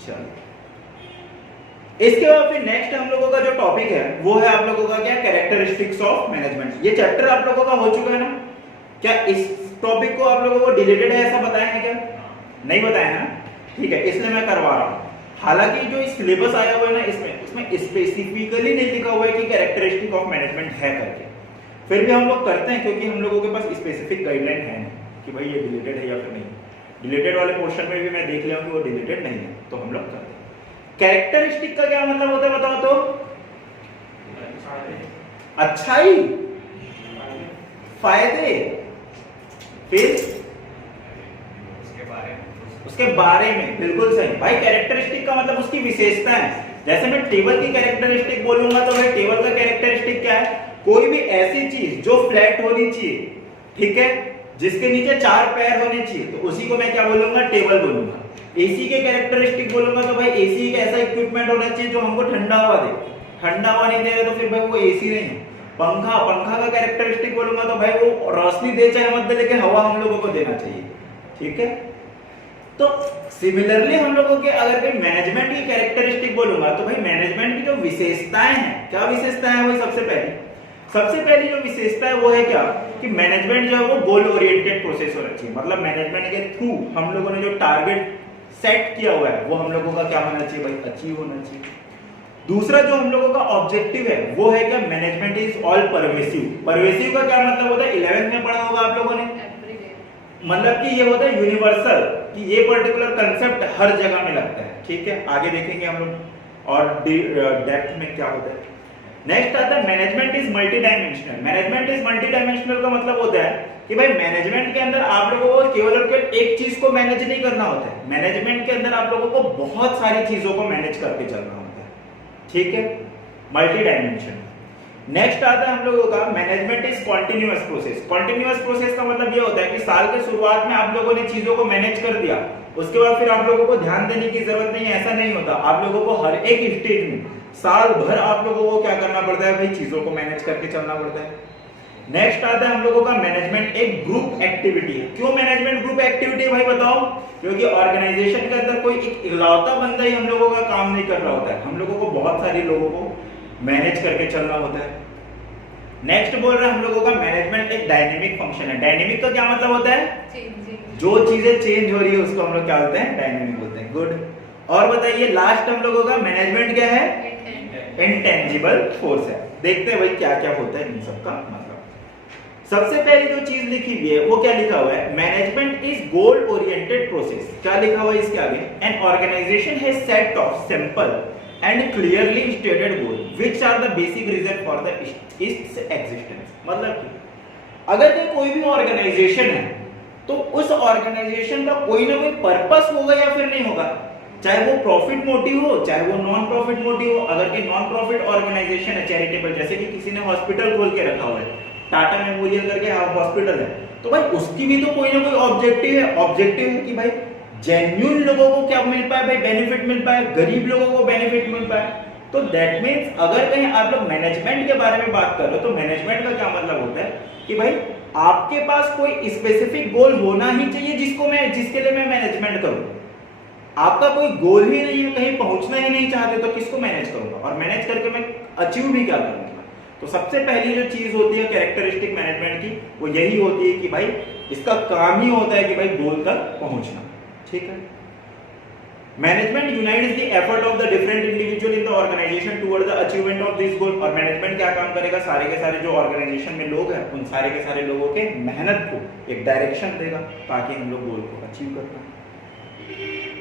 चलो, इसके बाद फिर नेक्स्ट हम लोगों का जो टॉपिक है वो है आप लोगों का क्या, कैरेक्टरिस्टिक्स ऑफ मैनेजमेंट। ये चैप्टर आप लोगों का हो चुका है ना? क्या इस टॉपिक को आप लोगों को डिलीटेड है ऐसा बताया है क्या? नहीं बताया ना? ठीक है, इसलिए मैं करवा रहा हूं। हालांकि जो सिलेबस आया हुआ है ना उसमें स्पेसिफिकली नहीं लिखा हुआ है कि कैरेक्टरिस्टिक ऑफ मैनेजमेंट है करके, फिर भी हम लोग करते हैं क्योंकि हम लोगों के पास स्पेसिफिक गाइडलाइन है कि भाई ये डिलीटेड है या फिर नहीं। डिलीटेड वाले पोर्शन में भी मैं देख लिया कि वो डिलीटेड नहीं है, तो हम लोग करते हैं। कैरेक्टरिस्टिक का क्या मतलब होता है बताओ तो? अच्छाई, फायदे, फिर उसके बारे में। बिल्कुल सही भाई, कैरेक्टरिस्टिक का मतलब उसकी विशेषता है। जैसे मैं टेबल की कैरेक्टरिस्टिक बोलूंगा तो भाई टेबल का कैरेक्टरिस्टिक क्या है? कोई भी ऐसी चीज जो फ्लैट होनी चाहिए, ठीक है, जिसके नीचे 4 पैर होने चाहिए, तो उसी को मैं क्या बोलूंगा? टेबल बोलूंगा। एसी के कैरेक्टरिस्टिक बोलूंगा तो भाई एसी एक ऐसा इक्विपमेंट होना चाहिए जो हमको ठंडा हवा दे। ठंडा हवा नहीं दे रहे तो फिर भाई वो एसी नहीं है। पंखा का कैरेक्टरिस्टिक बोलूंगा तो भाई वो रोशनी दे चाहे मत दे, लेकिन हवा हम लोगों को देना चाहिए, ठीक है। तो सिमिलरली हम लोगों के अगर कोई मैनेजमेंट की कैरेक्टरिस्टिक बोलूंगा तो भाई मैनेजमेंट की जो विशेषताएं हैं, क्या विशेषताएं है? वही सबसे पहली जो विशेषता है वो है क्या, कि मैनेजमेंट जो है वो गोल ओरिएंटेड प्रोसेस होना चाहिए। मतलब मैनेजमेंट के थ्रू हम लोगों ने जो टारगेट सेट किया हुआ है वो हम लोगों का क्या होना चाहिए भाई? अचीव होना चाहिए। दूसरा जो हम लोगों का ऑब्जेक्टिव है वो है क्या? Management is all pervasive. Pervasive का क्या मतलब होता है? 11th में पढ़ा होगा आप लोगों ने। मतलब कि ये होता है यूनिवर्सल, कि ये पर्टिकुलर कंसेप्ट हर जगह में लगता है, ठीक है। आगे देखेंगे हम लोग और डेप्थ में क्या होता है। नेक्स्ट आता है management is multi dimensional. Management is multi dimensional का मतलब होता है कि भाई मैनेजमेंट के अंदर आप लोगों को केवल और केवल एक चीज को मैनेज नहीं करना होता है। मैनेजमेंट के अंदर आप लोगों को बहुत सारी चीजों को मैनेज करके चलना होता है, ठीक है, मल्टी डायमेंशन। नेक्स्ट आता है हम लोगों का management is continuous process. Continuous process का मतलब ये होता है कि साल के शुरुआत में आप लोगों ने चीजों को मैनेज कर दिया, उसके बाद फिर आप लोगों को ध्यान देने की जरूरत नहीं है, ऐसा नहीं होता। आप लोगों को हर एक स्टेज में साल भर आप लोगों को क्या करना पड़ता है भाई? चीजों को मैनेज करके चलना पड़ता है। नेक्स्ट आता है हम लोगों का मैनेजमेंट एक ग्रुप एक्टिविटी है। क्यों मैनेजमेंट ग्रुप एक्टिविटी है भाई बताओ? क्योंकि ऑर्गेनाइजेशन के अंदर कोई एक इकलौता बंदा ही हम लोगों का काम नहीं कर रहा होता है, हम लोगों को बहुत सारे लोगों को मैनेज करके चलना होता है। नेक्स्ट बोल रहे हैं हम लोगों का मैनेजमेंट एक डायनेमिक फंक्शन है। डायनेमिक का क्या मतलब होता है? जो चीजें चेंज हो रही है उसको हम लोग क्या बोलते हैं? डायनेमिक बोलते हैं। गुड। और बताइए लास्ट हम लोगों का मैनेजमेंट क्या है? इंटेंजिबल फोर्स है। देखते हैं भाई क्या क्या होता है इन सब का मतलब। सबसे पहली जो चीज लिखी हुई है वो क्या लिखा हुआ है? Management is goal oriented process. क्या लिखा हुआ है इसके आगे? An organisation has set of simple and clearly stated goal which are the basic reason for the its existence। मतलब कि अगर ये कोई भी ऑर्गेनाइजेशन है तो उस ऑर्गेनाइजेशन का कोई ना कोई पर्पस होगा या फिर नहीं होगा, चाहे वो प्रॉफिट मोटिव हो चाहे वो नॉन प्रॉफिट मोटिव हो। अगर कोई नॉन प्रॉफिट ऑर्गेनाइजेशन है, चैरिटेबल, जैसे कि किसी ने हॉस्पिटल खोल के रखा हुआ है, टाटा मेमोरियल करके हॉस्पिटल है, तो भाई उसकी भी तो कोई ना कोई ऑब्जेक्टिव है। ऑब्जेक्टिव है कि भाई जेन्युइन लोगों को क्या मिल पाए भाई? बेनिफिट मिल पाए, गरीब लोगों को बेनिफिट मिल पाए। तो दैट मींस अगर कहीं आप लोग मैनेजमेंट के बारे में बात कर रहे हो तो मैनेजमेंट का क्या मतलब होता है कि भाई आपके पास कोई स्पेसिफिक गोल होना ही चाहिए जिसके लिए मैं मैनेजमेंट करूं। आपका कोई गोल ही नहीं है, कहीं पहुंचना ही नहीं चाहते तो किसको मैनेज करूंगा? और मैनेज करके मैं अचीव भी क्या करूंगा? तो सबसे पहली जो चीज होती है कैरेक्टरिस्टिक मैनेजमेंट की वो यही होती है कि भाई इसका काम ही होता है कि भाई गोल तक पहुंचना, ठीक है। Management unites the effort of the different individual in the organisation toward the achievement of this goal. और मैनेजमेंट क्या काम करेगा? सारे के सारे जो ऑर्गेनाइजेशन में लोग हैं उन सारे के सारे लोगों के मेहनत को एक डायरेक्शन देगा ताकि हम लोग गोल को अचीव कर पाए।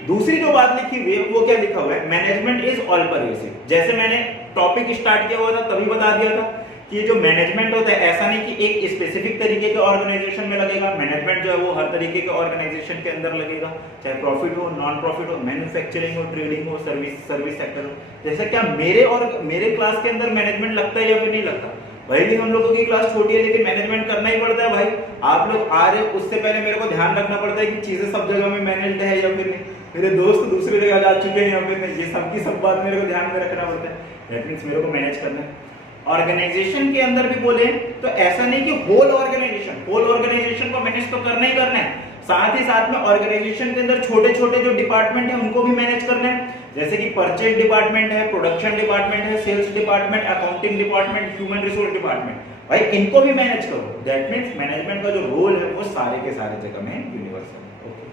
दूसरी जो बात लिखी हुई है वो क्या लिखा हुआ है? Management is all pervasive. जैसे मैंने टॉपिक स्टार्ट किया हुआ था तभी बता दिया था कि ये जो मैनेजमेंट होता है ऐसा नहीं कि एक स्पेसिफिक तरीके के ऑर्गेनाइजेशन में लगेगा। मैनेजमेंट जो है वो हर तरीके के ऑर्गेनाइजेशन के अंदर लगेगा, चाहे प्रॉफिट हो, नॉन प्रॉफिट हो, मैन्युफैक्चरिंग हो, ट्रेडिंग हो, सर्विस सेक्टर हो। जैसे क्या मेरे क्लास के अंदर मैनेजमेंट लगता है या फिर नहीं लगता? भाई भी हम लोगों की क्लास छोटी है लेकिन मैनेजमेंट करना ही पड़ता है भाई। आप लोग आ रहे उससे पहले मेरे को ध्यान रखना पड़ता है कि चीजें सब जगह में मैनेज्ड है या फिर नहीं। मेरे दोस्त दूसरी जगह जा चुके हैं या फिर नहीं, ये सबकी सब बात मेरे को ध्यान में रखना पड़ता है। दैट मींस मेरे को मैनेज करना है। ऑर्गेनाइजेशन के अंदर भी बोले तो ऐसा नहीं कि होल ऑर्गेनाइजेशन को मैनेज तो करना ही करना है। साथ ही साथ में ऑर्गेनाइजेशन के अंदर छोटे छोटे जो डिपार्टमेंट है उनको भी मैनेज करना है, जैसे कि परचेज डिपार्टमेंट है, प्रोडक्शन डिपार्टमेंट है, sales department, accounting department, human resource department, भाई इनको भी मैनेज करो। दैट मींस मैनेजमेंट का जो रोल है वो सारे के सारे जगह में यूनिवर्सल है। ओके,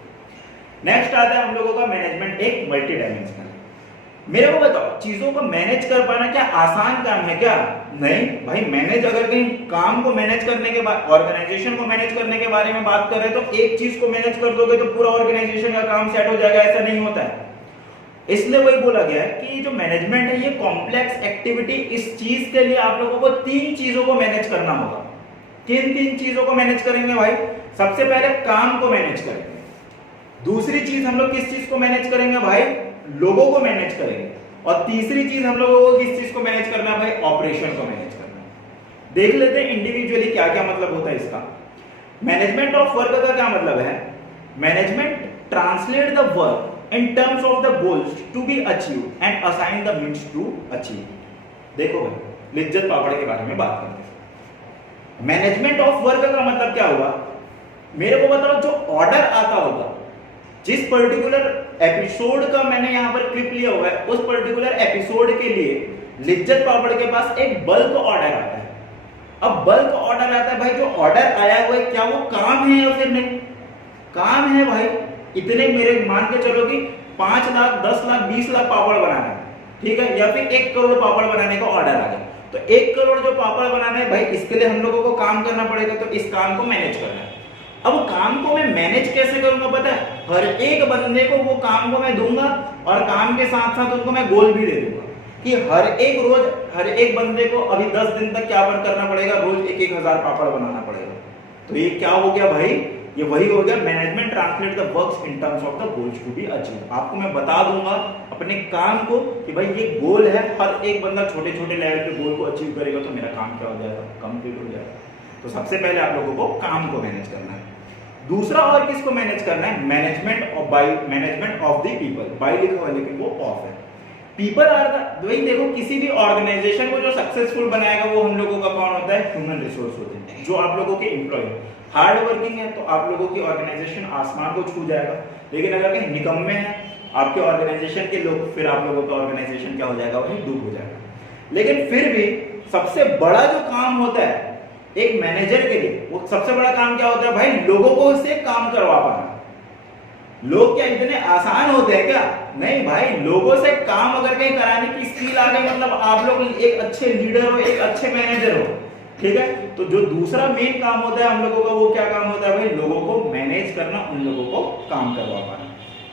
नेक्स्ट आता है हम लोगों का मैनेजमेंट एक मल्टी डायमेंशनल। मेरे को बताओ, चीजों को मैनेज कर पाना क्या आसान काम है क्या? नहीं भाई, मैनेज अगर कहीं काम को मैनेज करने के बाद, ऑर्गेनाइजेशन को मैनेज करने के बारे में बात कर रहे हैं तो एक चीज को मैनेज कर दोगे तो पूरा ऑर्गेनाइजेशन का काम सेट हो जाएगा, ऐसा नहीं होता है। इसलिए वही बोला गया है कि जो मैनेजमेंट है ये कॉम्प्लेक्स एक्टिविटी, इस चीज के लिए आप लोगों को 3 चीजों को मैनेज करना होगा। किन 3 चीजों को मैनेज करेंगे भाई? सबसे पहले काम को मैनेज करेंगे, दूसरी चीज हम लोग किस चीज को मैनेज करेंगे भाई? लोगों को मैनेज करेंगे, और तीसरी चीज हम लोगों को किस चीज को मैनेज करना है भाई? ऑपरेशन को मैनेज करना है। देख लेते हैं इंडिविजुअली क्या क्या मतलब होता है इसका। मैनेजमेंट ऑफ वर्क का क्या मतलब है? Management translate the work in terms of the goals to be achieved and assign the means to achieve। देखो भाई, लिज्जत पापड़ के बारे में बात करते हैं। मैनेजमेंट ऑफ वर्क का मतलब क्या हुआ? मेरे को बताओ, जो ऑर्डर आता होगा, जिस पर्टिकुलर एपिसोड का मैंने यहां पर क्लिप लिया हुआ है, उस पर्टिकुलर एपिसोड के लिए लिज्जत पापड़ के पास एक बल्क ऑर्डर आता है। अब बल्क ऑर्डर आता है भाई, जो ऑर्डर आया हुआ है क्या वो काम है या फिर नहीं? काम है भाई। इतने मेरे मान के चलो कि 5 लाख 10 लाख 20 लाख पापड़ बनाना है, ठीक है, या फिर 1 करोड़ पापड़ बनाने का ऑर्डर आ गया, तो 1 करोड़ जो पापड़ बनाना है भाई, इसके लिए हम लोगों को काम करना पड़ेगा, तो इस काम को मैनेज करना है। अब काम को मैं मैनेज कैसे करूंगा पता है? हर एक बंदे को वो काम को मैं दूंगा, और काम के साथ साथ उनको मैं गोल भी दे दूंगा कि हर एक रोज हर एक बंदे को अभी 10 दिन तक क्या करना पड़ेगा? रोज 1-1 हजार पापड़ बनाना पड़ेगा। तो ये क्या हो गया भाई? ये वही हो गया management translate the works in terms of the goals to be achieve. आपको मैं बता दूंगा अपने काम को कि भाई ये गोल है, हर एक बंदा छोटे छोटे लेवल पे गोल को अचीव करेगा तो मेरा काम क्या हो जाएगा? कंप्लीट हो जाएगा। तो सबसे पहले आप लोगों को काम को मैनेज करना है। दूसरा और किसको मैनेज करना है? Management of the people. By लिखा हुआ लेकिन वो ऑफ है। पीपल आर द, वही देखो, किसी भी ऑर्गेनाइजेशन को जो सक्सेसफुल बनाएगा वो हम लोगों का कौन होता है? ह्यूमन रिसोर्स होते हैं, जो आप लोगों के एम्प्लॉय हार्ड वर्किंग है तो आप लोगों की ऑर्गेनाइजेशन आसमान को छू जाएगा, लेकिन अगर कहीं निकम्मे हैं आपके ऑर्गेनाइजेशन के लोग, फिर आप लोगों का ऑर्गेनाइजेशन क्या हो जाएगा? वही डूब हो जाएगा। लेकिन फिर भी सबसे बड़ा जो काम होता है एक मैनेजर के लिए, वो सबसे बड़ा काम क्या होता है भाई? लोगों को उससे काम करवा पाना। लोग क्या इतने आसान होते हैं क्या? नहीं भाई, लोगों से काम अगर कहीं कराने की स्किल आ गई, मतलब आप लोग एक अच्छे लीडर हो, एक अच्छे मैनेजर हो, ठीक है। तो जो दूसरा मेन काम होता है हम लोगों का, वो क्या काम होता है भाई? लोगों को मैनेज करना, उन लोगों को काम करवा पाना।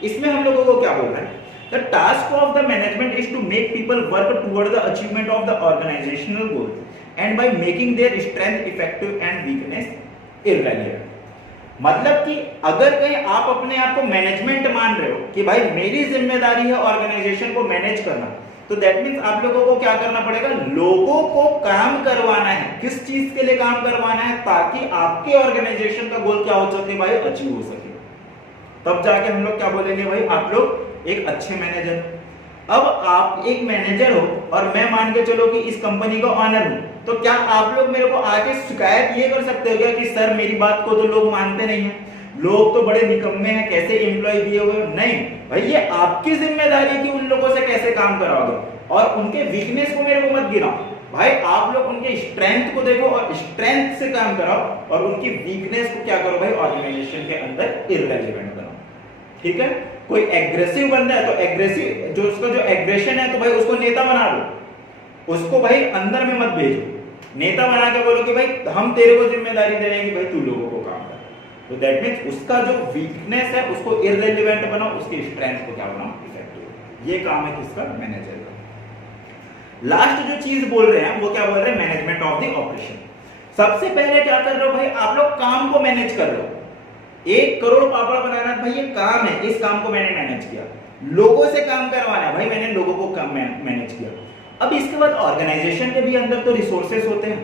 इसमें हम लोगों को क्या बोल रहे हैं? The task of the management is to make people work toward the achievement of the organizational goal and by making their strength effective and weakness irrelevant. मतलब कि अगर कहीं आप अपने आप को मैनेजमेंट मान रहे हो कि भाई मेरी जिम्मेदारी है ऑर्गेनाइजेशन को मैनेज करना, तो दैट मींस आप लोगों को क्या करना पड़ेगा? लोगों को काम करवाना है। किस चीज के लिए काम करवाना है? ताकि आपके ऑर्गेनाइजेशन का गोल क्या हो सके भाई? अचीव हो सके। तब जाके हम लोग क्या बोलेंगे भाई? आप लोग एक अच्छे मैनेजर। अब आप एक मैनेजर हो और मैं मान के चलो कि इस कंपनी का ऑनर हूं, तो क्या आप लोग मेरे को आके शिकायत ये कर सकते हो क्या कि सर मेरी बात को तो लोग मानते नहीं है, लोग तो बड़े निकम्मे हैं, कैसे एम्प्लॉय दिए हुए? नहीं भाई, ये आपकी जिम्मेदारी है कि उन लोगों से कैसे काम कराओगे, और उनके वीकनेस को मेरे को मत गिनाओ भाई। आप लोग उनके स्ट्रेंथ को देखो और स्ट्रेंथ से काम कराओ, और उनकी वीकनेस को क्या करो भाई? ऑर्गेनाइजेशन के अंदर इररिलेवेंट बनाओ, ठीक है। कोई एग्रेसिव बंदा है तो एग्रेसिव, जो उसका जो एग्रेशन है, तो भाई उसको नेता बना लो, उसको भाई अंदर में मत भेजो। नेता बना के बोलो कि भाई हम तेरे को जिम्मेदारी दे रहे हैं कि भाई तू लोगों को काम कर। तो दैट मींस उसका जो वीकनेस है उसको इररिलेवेंट बनाओ, उसकी स्ट्रेंथ को क्या बनाओ? इफेक्टिव। ये काम है किसका? मैनेजर का। लास्ट जो चीज बोल रहे हैं वो क्या बोल रहे हैं? Management of the operation. सबसे पहले क्या कर रहे हो भाई? आप लोग काम को मैनेज कर रहे हो। 1 करोड़ पापड़ बनाना भाई ये काम है, इस काम को मैंने मैनेज किया। लोगों से काम करवाना है भाई, मैंने लोगों को काम मैनेज किया। अब इसके बाद ऑर्गेनाइजेशन के भी अंदर तो रिसोर्सेस होते हैं।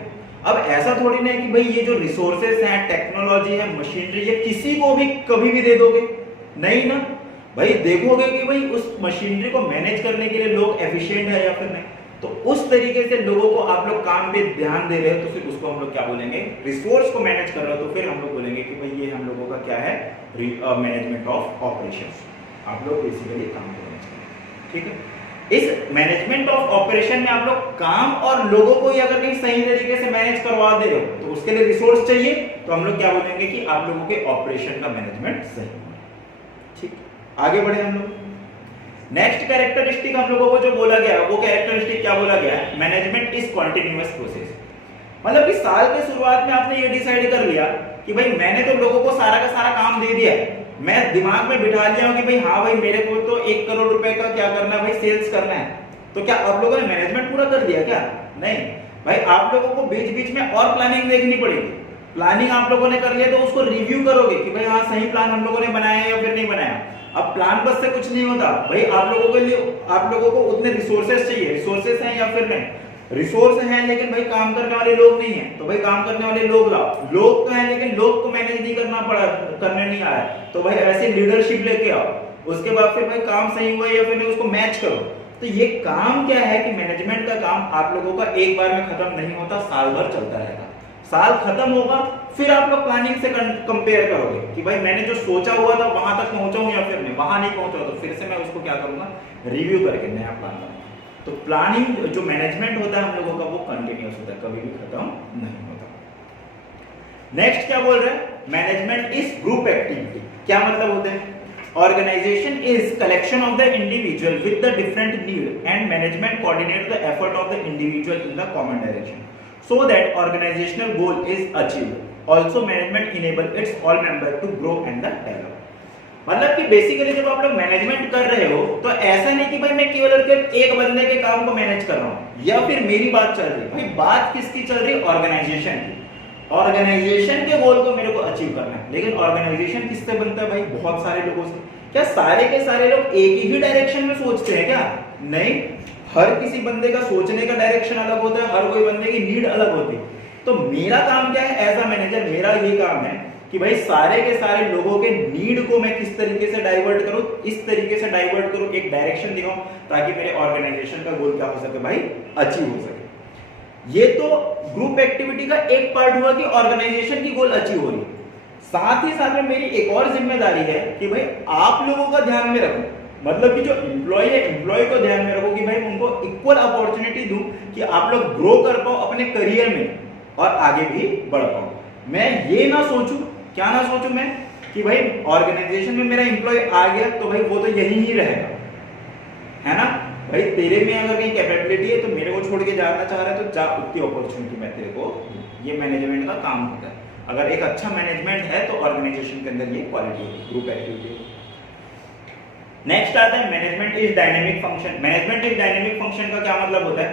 अब ऐसा थोड़ी ना है कि भाई ये जो रिसोर्सेस हैं, टेक्नोलॉजी है, मशीनरी, ये किसी को भी कभी भी दे दोगे, नहीं ना भाई। देखोगे कि भाई उस मशीनरी को मैनेज करने के लिए लोग एफिशिएंट है या फिर नहीं। तो उस तरीके से लोगों को आप लोग काम पे ध्यान दे रहे हो तो फिर उसको हम लोग क्या बोलेंगे, रिसोर्स को मैनेज कर रहे हो तो फिर हम लोग बोलेंगे कि भाई ये हम लोगों का क्या है, मैनेजमेंट ऑफ ऑपरेशंस। आप लोग बेसिकली काम को मैनेज करें, ठीक है। इस मैनेजमेंट ऑफ ऑपरेशन में आप लोग काम और लोगों को ही अगर कहीं सही तरीके से मैनेज करवा दे रहे हो तो उसके लिए रिसोर्स चाहिए, तो हम लोग क्या बोलेंगे कि आप लोगों के ऑपरेशन का मैनेजमेंट सही होना, ठीक। आगे बढ़े हम लोग। नेक्स्ट कैरेक्टरिस्टिक हम लोगों को जो बोला गया वो कैरेक्टरिस्टिक क्या बोला गया, मैनेजमेंट इज कॉन्टिन्यूअस प्रोसेस। मतलब कि साल के शुरुआत में आपने ये डिसाइड कर लिया कि भाई मैंने तो लोगों को सारा का सारा काम दे दिया है, मैं दिमाग में बिठा लिया हूं कि भाई हाँ भाई मेरे को तो 1 करोड़ रुपए का क्या करना है भाई, सेल्स करना है। तो क्या आप लोगों ने मैनेजमेंट पूरा कर दिया क्या? नहीं भाई, आप लोगों को बीच बीच में और प्लानिंग देखनी पड़ेगी। प्लानिंग आप लोगों ने कर लिया तो उसको रिव्यू करोगे कि भाई हाँ सही प्लान हम लोगों ने बनाया है या फिर नहीं बनाया। अब प्लान बस से कुछ नहीं होता भाई, आप लोगों के लिए आप लोगों को उतने रिसोर्सेस चाहिए, रिसोर्सेस हैं या फिर नहीं, रिसोर्स हैं लेकिन भाई काम करने वाले लोग नहीं है, तो भाई काम करने वाले लोग लाओ। लोग तो हैं लेकिन लोग को मैनेज नहीं करने नहीं आ रहा है, तो भाई ऐसे लीडरशिप लेके आओ। उसके बाद फिर भाई काम सही हुआ या फिर नहीं उसको मैच करो। तो ये काम क्या है कि मैनेजमेंट का काम आप लोगों का एक बार में खत्म नहीं होता, साल भर चलता रहेगा। साल खत्म होगा फिर आप लोग प्लानिंग से कंपेयर करोगे कि भाई मैंने जो सोचा हुआ था वहां तक पहुंचा हूं या फिर नहीं, वहां नहीं पहुंचा तो फिर से मैं उसको क्या करूंगा, रिव्यू करके नया प्लान बनाऊंगा। तो प्लानिंग जो मैनेजमेंट होता है हम लोगों का वो कंटिन्यूअस होता है, कभी भी खत्म नहीं होता। नेक्स्ट क्या बोल रहे हैं, मैनेजमेंट इज ग्रुप एक्टिविटी। क्या मतलब होते हैं, organization is collection of the individual with the different need and management coordinate the effort of the individual in the common direction so that organizational goal is achieved. Also management enable its all member to grow and develop. मतलब कि basically जब आप लोग management कर रहे हो तो ऐसा नहीं कि भाई मैं केवल और केवल एक बंदे के काम को मैनेज कर रहा हूं या फिर मेरी बात चल रही है। भाई बात किसकी चल रही है, ऑर्गेनाइजेशन की। ऑर्गेनाइजेशन के गोल को मेरे को अचीव करना है, लेकिन ऑर्गेनाइजेशन किससे बनता है भाई, बहुत सारे लोगों से। क्या सारे के सारे लोग एक ही डायरेक्शन में सोचते हैं क्या? नहीं, हर किसी बंदे का सोचने का डायरेक्शन अलग होता है, हर कोई बंदे की नीड अलग होती है। तो मेरा काम क्या है एज अ मैनेजर, मेरा ये काम है कि भाई सारे के सारे लोगों के नीड को मैं किस तरीके से डाइवर्ट करूं, इस तरीके से डाइवर्ट करूं, एक डायरेक्शन दिखाऊं ताकि मेरे ऑर्गेनाइजेशन का गोल क्या हो सके भाई, अचीव हो सके। ये तो ग्रुप एक्टिविटी का एक पार्ट हुआ कि ऑर्गेनाइजेशन की गोल अचीव हो रही है। साथ ही साथ में मेरी एक और जिम्मेदारी है कि भाई आप लोगों का ध्यान में रखूं, मतलब कि जो एम्प्लॉय है एम्प्लॉय को ध्यान में रखो कि भाई उनको इक्वल अपॉर्चुनिटी दूं कि आप लोग ग्रो कर पाओ अपने करियर में और आगे भी बढ़ पाओ। मैं ये ना सोचूं, क्या ना सोचूं मैं कि भाई ऑर्गेनाइजेशन में मेरा एम्प्लॉय आ गया तो भाई वो तो यहीं ही रहेगा, है ना भाई, तेरे में अगर कहीं कैपेबिलिटी है तो मेरे को छोड़ के जाना चाह रहा है तो जा, उतनी अपॉर्चुनिटी मैं तेरे को, ये मैनेजमेंट का काम होता है। अगर एक अच्छा मैनेजमेंट है तो ऑर्गेनाइजेशन के अंदर ये क्वालिटी होगी, ग्रुप एक्टिविटी। नेक्स्ट आता है management is dynamic function. Management is dynamic function का क्या मतलब होता है,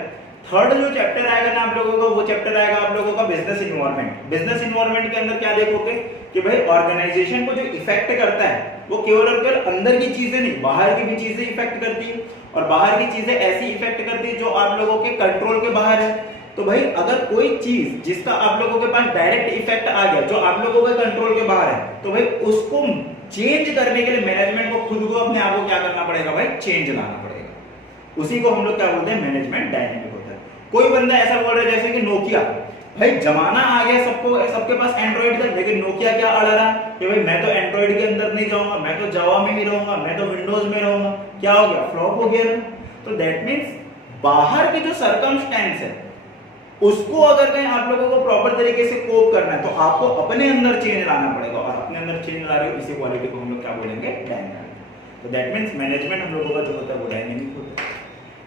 थर्ड जो चैप्टर आएगा ना आप लोगों का, वो चैप्टर आएगा आप लोगों का बिजनेस इन्वायरमेंट। बिजनेस इन्वायरमेंट के अंदर क्या देखोगे कि भाई ऑर्गेनाइजेशन को जो इफेक्ट करता है वो केवल और केवल अंदर की चीजें नहीं, बाहर की भी चीजें इफेक्ट करती है, और बाहर की चीजें ऐसी इफेक्ट करती है जो आप लोगों के कंट्रोल के बाहर है। तो भाई अगर कोई चीज जिसका आप लोगों के पास डायरेक्ट इफेक्ट आ गया, जो आप लोगों के कंट्रोल के बाहर है, तो भाई उसको चेंज करने के लिए मैनेजमेंट को खुद को अपने आप को क्या करना पड़ेगा भाई, चेंज लाना पड़ेगा। उसी को हम लोग क्या बोलते हैं, मैनेजमेंट डायनेमिक होता है। कोई बंदा ऐसा बोल रहा है जैसे कि नोकिया, भाई जमाना आ गया, सबको सबके पास एंड्रॉइड था, लेकिन नोकिया क्या अड़ रहा कि भाई मैं तो एंड्रॉइड के अंदर नहीं जाऊंगा, मैं तो जावा में ही रहूंगा, मैं तो विंडोज में रहूंगा। क्या हो गया, फ्लॉप हो गया। तो दैट मींस बाहर के जो सर्कमस्टेंस है उसको अगर कहीं आप लोगों को प्रॉपर तरीके से कोप करना है तो आपको अपने अंदर चेंज लाना पड़ेगा, और अपने अंदर चेंज ला रहे हो इसी क्वालिटी को हम लोग क्या बोलेंगे, डायनामिक। तो दैट मींस मैनेजमेंट हम लोगों का जो होता है वो डायनामिक होता है।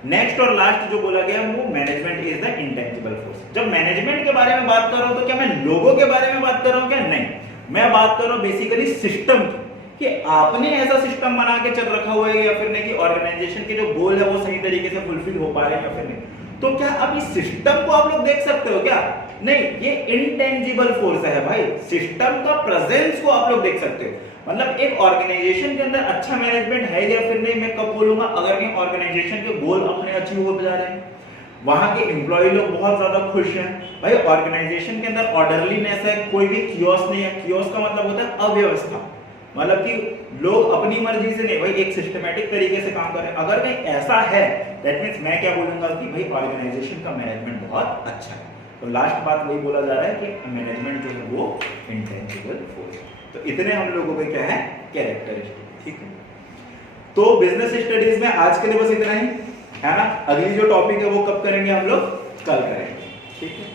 नेक्स्ट और लास्ट जो बोला गया वो management is the intangible force. जब मैनेजमेंट के बारे में बात कर रहा हूं तो क्या मैं लोगों के बारे में बात कर रहा हूं क्या? नहीं, मैं बात कर रहा हूं बेसिकली सिस्टम की, कि आपने ऐसा सिस्टम बना के चल रखा हुआ है या फिर नहीं, कि ऑर्गेनाइजेशन के जो गोल है वो सही तरीके से फुलफिल हो पा रहे हैं या फिर नहीं। तो क्या आप इस सिस्टम को आप लोग देख सकते हो क्या? नहीं, ये इंटेंजिबल फोर्स है भाई, सिस्टम का प्रेजेंस को आप लोग देख सकते हो। मतलब एक ऑर्गेनाइजेशन के अंदर अच्छा मैनेजमेंट है या फिर नहीं, मैं कब बोलूंगा, अगर कहीं ऑर्गेनाइजेशन के गोल अपने अचीव हो जा रहे हैं, वहां के एम्प्लॉय लोग बहुत ज्यादा खुश हैं भाई, ऑर्गेनाइजेशन के अंदर ऑर्डरलीनेस है, कोई भी कियोस नहीं है। कियोस का मतलब होता है अव्यवस्था, मतलब कि लोग अपनी मर्जी से नहीं भाई, एक सिस्टमेटिक तरीके से काम कर रहे हैं। अगर कहीं ऐसा है दैट मींस मैं क्या बोलूंगा कि भाई ऑर्गेनाइजेशन का मैनेजमेंट बहुत अच्छा है। तो लास्ट बात वही बोला जा रहा है कि मैनेजमेंट जो है वो इंटेंजिबल फोर्स। तो इतने हम लोगों के क्या है कैरेक्टरिस्टिक, ठीक है। तो बिजनेस स्टडीज में आज के लिए बस इतना ही है ना। अगली जो टॉपिक है वो कब करेंगे हम लोग, कल करेंगे, ठीक है।